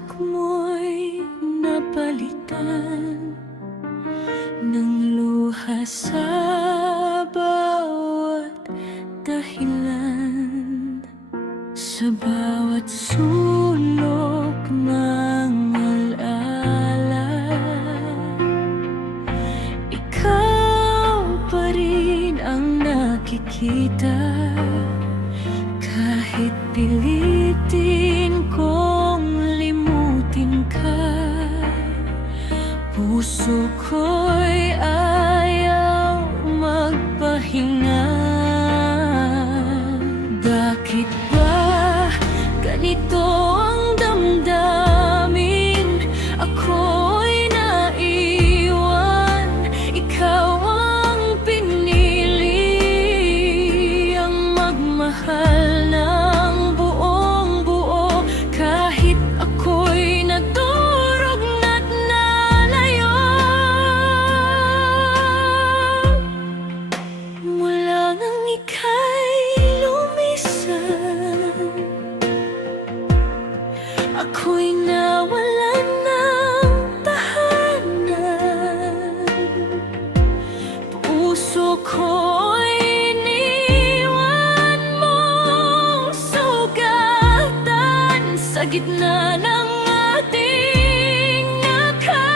utak mo'y napalitan ng luha sa bawat dahilan, sa bawat sulok ng alaala. Ikaw pa rin ang nakikita, kahit pilitin kong limutin ka. Puso ko'y ayaw magpahinga. Bakit ba ganito ang damdamin? Ako'y naiwan, ikaw ang pinili, ang magmahal ng buong buo. Kahit ako'y nagdurog na't nalayo, mula nang ika'y lumisan, ako'y nawalan ng tahanan. Puso ko'y iniwan mong sugatan sa gitna ng ating nakaraan.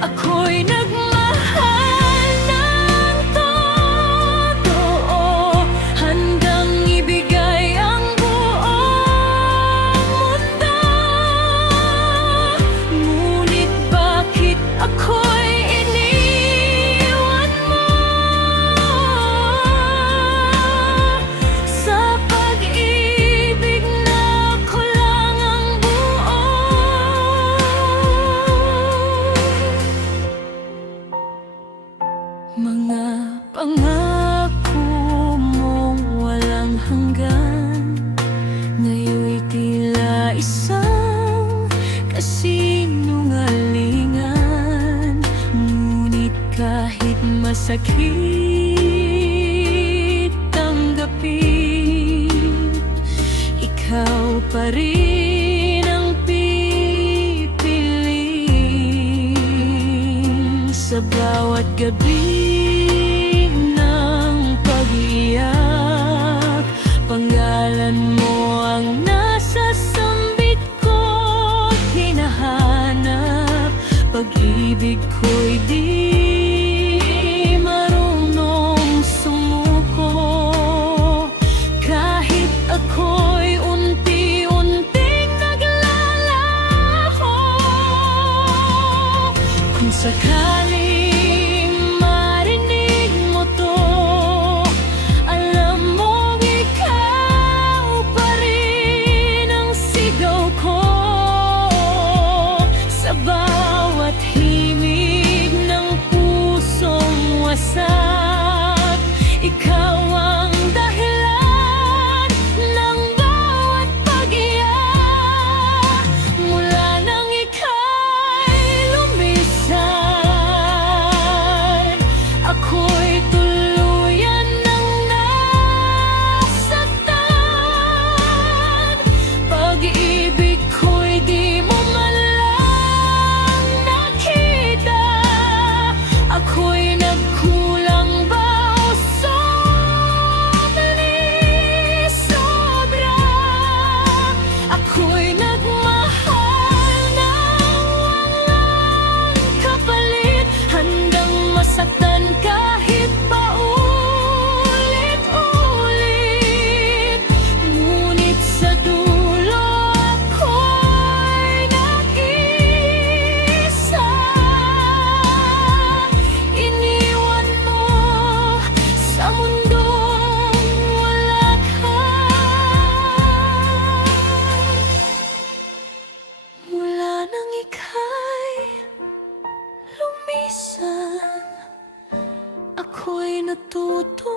Ako'y nagmahal ng totoo, handang ibigay ang buong mundo. Ngunit bakit ako'y iniwan mo? Sa pag-ibig na kulang ang buo. Mga pangako mong walang hanggan, ngayon'y tila isang kasinungalingan. Ngunit kahit masakit tanggapin, ikaw pa rin ang pipiliin. Sa bawat gabi ng pag-iyak, pangalan mo ang nasa sambit ko't hinahanap. Pag-ibig ko'y di marunong sumuko, kahit ako'y unti-unting naglalaho. Kung sakaling marinig mo to, alam mong ikaw pa rin ang sigaw ko. Sa bawat himig ng pusong wasak, ikaw ang dahilan ng bawat pag-iyak. Mula nang ika'y lumisan, ako'y tuluyan ng nasaktan. Pag-ibig ko'y di mo man lang nakita. Ako'y nagkulang ba o sobra? Ako'y nagmahal ng walang kapalit, handang masaktan kahit paulit-ulit. Ngunit sa dulo ako'y nag-isa. Iniwan mo sa mundong wala ka. Mula nang ika'y lumisan, ako'y natuto